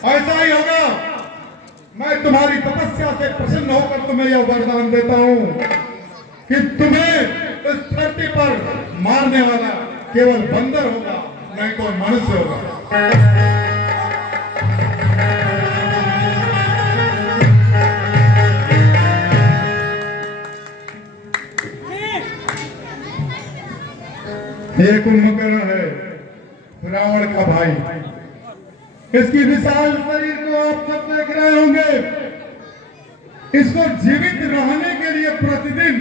ऐसा ही होगा। मैं तुम्हारी तपस्या से प्रसन्न होकर तुम्हें यह वरदान देता हूँ कि तुम्हें इस धरती पर मारने वाला केवल बंदर होगा, नहीं तो मनुष्य होगा। ये कुंभकर्ण है, रावण का भाई। इसकी विशाल शरीर को आप सब देख रहे होंगे। इसको जीवित रहने के लिए प्रतिदिन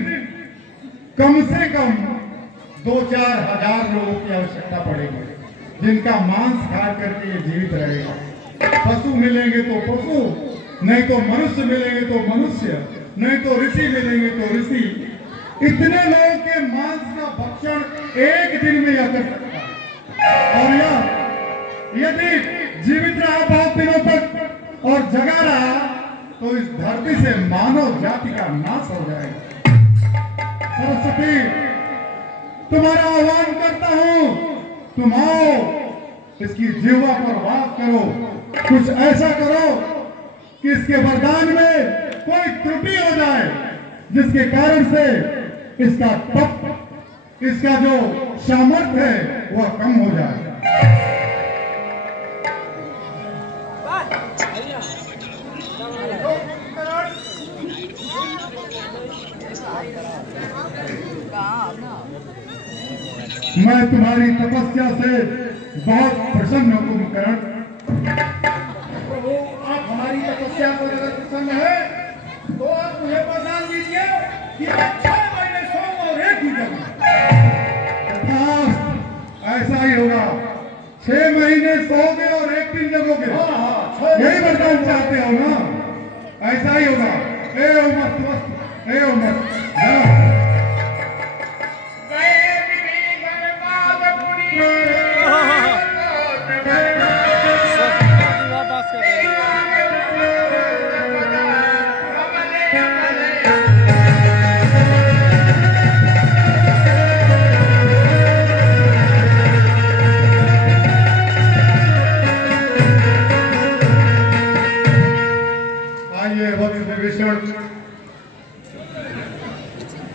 कम से कम 2-4 हजार लोगों की आवश्यकता पड़ेगी, जिनका मांस खा करके ये जीवित रहेगा। पशु मिलेंगे तो पशु, नहीं तो मनुष्य मिलेंगे तो मनुष्य, नहीं तो ऋषि मिलेंगे तो ऋषि। इतने लोगों के मांस का भक्षण एक दिन में यह कर सकता है। और यह यदि जीवित रहा बहुत दिनों तक और जगा रहा तो इस धरती से मानव जाति का नाश हो जाएगा। सरस्वती, तुम्हारा आह्वान करता हूं, तुम आओ, इसकी जीवा पर वार करो, कुछ ऐसा करो कि इसके वरदान में कोई त्रुटि हो जाए, जिसके कारण से इसका तप, इसका जो सामर्थ्य है वह कम हो जाए। मैं तुम्हारी तपस्या से बहुत प्रसन्न हूं कुंभकर्ण। आप हमारी तपस्या पर अगर प्रसन्न है तो आप मुझे वरदान दीजिए कि 6 महीने सोऊं और एक ही जगूं। ऐसा ही होगा, 6 महीने सोओगे और एक दिन जगोगे। यही वरदान चाहते हो ना? ऐसा ही होगा। ए उमर, ए उमर,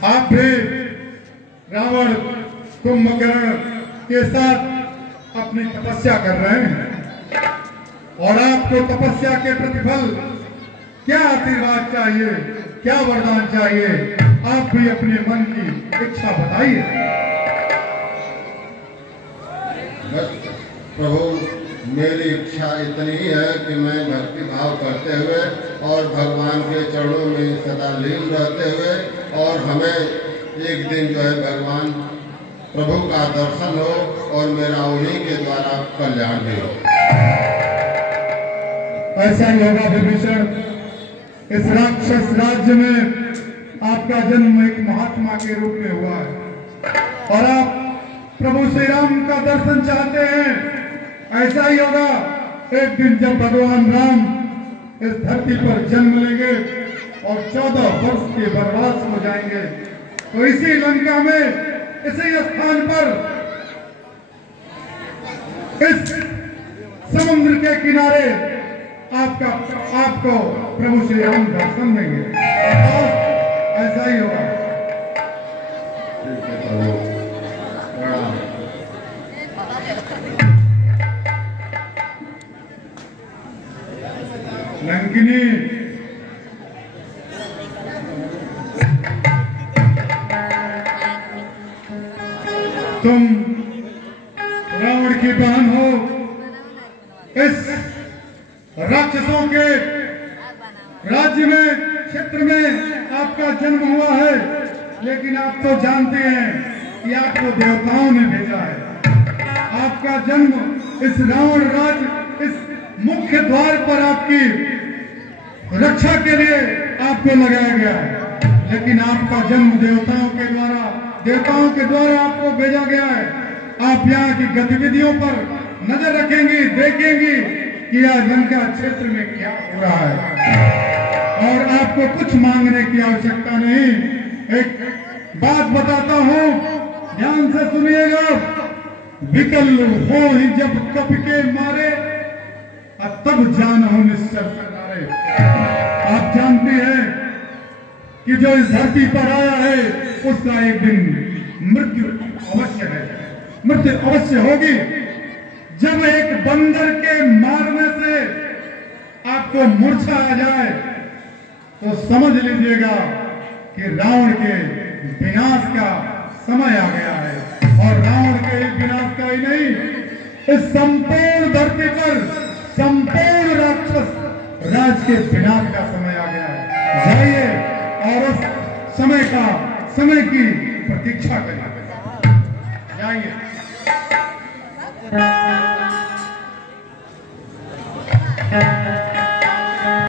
आप भी रावण कुंभकर्ण के साथ अपनी तपस्या कर रहे हैं और आपको तपस्या के प्रतिफल क्या आशीर्वाद चाहिए, क्या वरदान चाहिए, आप भी अपने मन की इच्छा बताइए। प्रभु, मेरी इच्छा इतनी है कि मैं भक्ति भाव करते हुए और भगवान के चरणों में सदा लीन रहते हुए और हमें एक दिन जो है भगवान प्रभु का दर्शन हो और मेरा उन्हीं के द्वारा कल्याण भी हो। ऐसा ही होगा विभीषण। इस राक्षस राज्य में आपका जन्म एक महात्मा के रूप में हुआ है और आप प्रभु श्री राम का दर्शन चाहते हैं। ऐसा ही होगा एक दिन जब भगवान राम इस धरती पर जन्म लेंगे और 14 वर्ष के वनवास हो जाएंगे, तो इसी लंका में, इसी स्थान पर, इस समुद्र के किनारे आपको प्रभु श्री राम दर्शन देंगे। ऐसा ही होगा। लंकिनी, तुम रावण की बहन हो। इस राक्षसों के राज्य में, क्षेत्र में आपका जन्म हुआ है, लेकिन आप तो जानते हैं कि आपको देवताओं ने भेजा है। आपका जन्म इस रावण राज्य, इस मुख्य द्वार पर आपकी रक्षा के लिए आपको लगाया गया है, लेकिन आपका जन्म देवताओं के द्वारा आपको भेजा गया है। आप यहाँ की गतिविधियों पर नजर रखेंगी, देखेंगी कि यह लंका क्षेत्र में क्या हो रहा है और आपको कुछ मांगने की आवश्यकता नहीं। एक बात बताता हूँ, ध्यान से सुनिएगा। विकल हो ही जब कप के मारे, तब जान हो निश्चल सरकारे। आप जानते हैं कि जो इस धरती पर आया है उसका एक दिन मृत्यु अवश्य है, मृत्यु अवश्य होगी। जब एक बंदर के मारने से आपको मूर्छा आ जाए तो समझ लीजिएगा कि रावण के विनाश का समय आ गया है। और रावण के विनाश का ही नहीं, इस संपूर्ण धरती पर संपूर्ण राक्षस राज के विनाश का समय आ गया है। जाइए और उस समय की प्रतीक्षा करिए। जाइए।